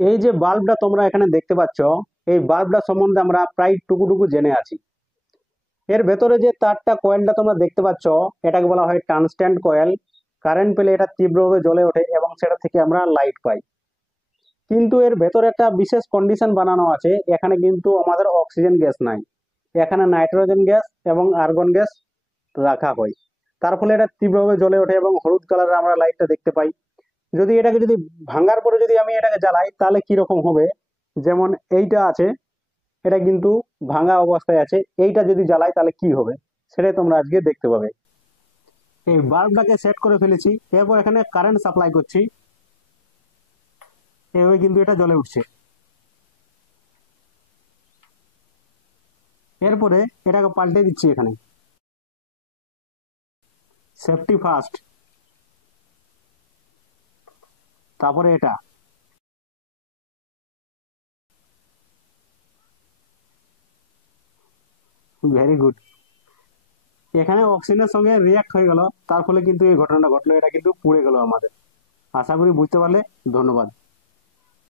এই যে বাল্বটা তোমরা এখানে দেখতে পাচ্ছ, এই বাল্বটা সম্বন্ধে আমরা প্রায় টুকুটুকু জেনে আছি। এর ভেতরে যে তারটা কয়েলটা তোমরা দেখতে পাচ্ছ, এটাকে বলা হয় টাংস্টেন কয়েল। কারেন্ট পেলে এটা তীব্রভাবে জ্বলে ওঠে এবং সেটা থেকে আমরা লাইট পাই। কিন্তু এর ভেতরে একটা বিশেষ কন্ডিশন বানানো আছে, এখানে কিন্তু আমাদের অক্সিজেন গ্যাস নাই, এখানে নাইট্রোজেন গ্যাস এবং আর্গন গ্যাস রাখা হয়। তার ফলে এটা তীব্রভাবে জ্বলে ওঠে এবং হলুদ কালারের আমরা লাইটটা দেখতে পাই। যদি ভাঙার পরে যদি আমি এটাকে জ্বালাই তাহলে কি রকম হবে, যেমন এইটা আছে, এটা কিন্তু ভাঙা অবস্থায় আছে, এইটা যদি জ্বালাই তাহলে কি হবে সেটাই তোমরা আজকে দেখতে পাবে। এই বাল্বটাকে সেট করে ফেলেছি, এরপর এখানে কারেন্ট সাপ্লাই করছি, এইভাবে কিন্তু এটা জ্বলে উঠছে। এরপরে এটাকে পাল্টে দিচ্ছি, এখানে সেফটি ফার্স্ট, তারপরে এটা। Very good. এখানে অক্সিজেনের সঙ্গে রিয়াক্ট হয়ে গেল, তার ফলে কিন্তু এই ঘটনাটা ঘটলো, এটা কিন্তু পুড়ে গেল আমাদের। আশা করি বুঝতে পারলে। ধন্যবাদ।